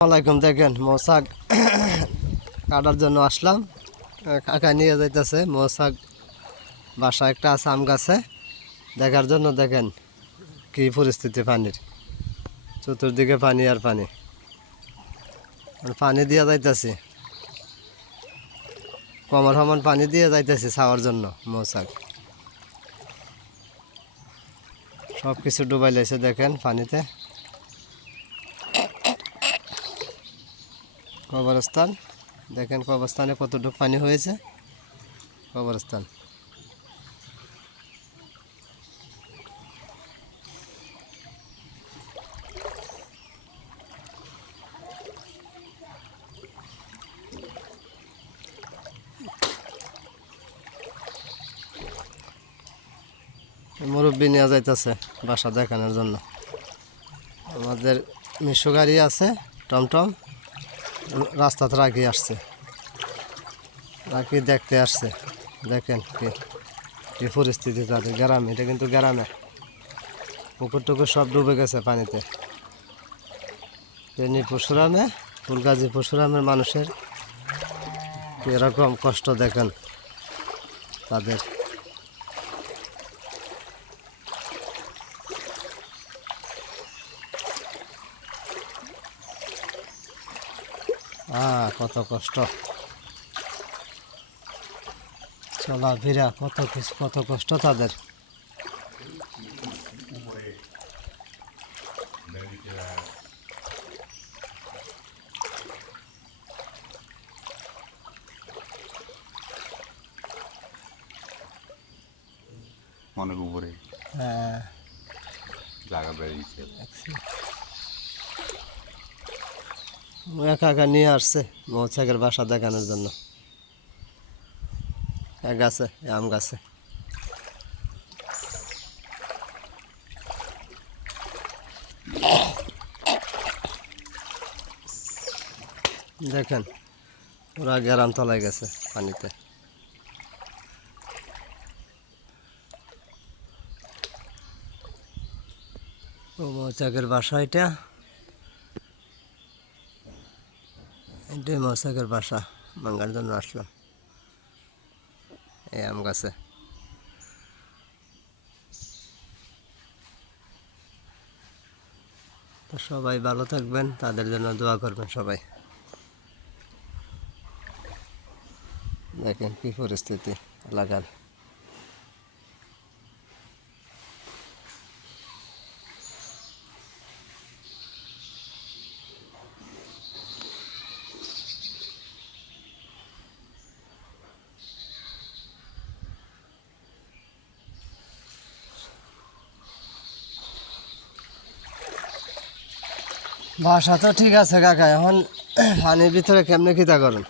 আসসালামাইকুম। দেখেন মৌসাক কাটার জন্য আসলাম। কাকা নিয়ে যাইতেছে মৌসাক বাসা একটা আছে আম গাছে দেখার জন্য। দেখেন কি পরিস্থিতি পানির, চতুর্দিকে পানি আর পানি, পানি দিয়ে যাইতেছি, কমর সমান পানি দিয়ে যাইতেছি ছাওয়ার জন্য। মৌসাক সব কিছু ডুবাই লেছে দেখেন পানিতে। কবরস্থান দেখেন, কবরস্থানে কতটুকু পানি হয়েছে। কবরস্থান মুরব্বী নিয়ে যাইতেছে বাসা দেখানোর জন্য। আমাদের মিশু গাড়ি আছে, টমটম রাস্তাতে রাখি আসছে, রাখি দেখতে আসছে। দেখেন কি কি পরিস্থিতি তাদের গ্রামে। এটা কিন্তু গ্রামে, পুকুর টুকুর সব ডুবে গেছে পানিতে। তেমনি পরশুরামে, ফুলগাজী পরশুরামের মানুষের এরকম কষ্ট দেখেন তাদের। কত কষ্ট, চলাফেরা কত কষ্ট তাদের। অনেক উপরে জায়গা বেরিয়েছে। একা একা নিয়ে আসছে মৌচাকের বাসা দেখানোর জন্য। এক গাছে, আম গাছে। দেখেন ওরা গ্রাম তলায় গেছে পানিতে। ও মৌচাকের বাসা, এটাই মৌচাকের বাসা ভাঙার জন্য আসলাম এই আম গাছে। তো সবাই ভালো থাকবেন, তাদের জন্য দোয়া করবেন সবাই। দেখেন কি পরিস্থিতি এলাকার। বাসা তো ঠিক আছে কাকা, এখন পানির ভিতরে কেমনে কিতা করেন?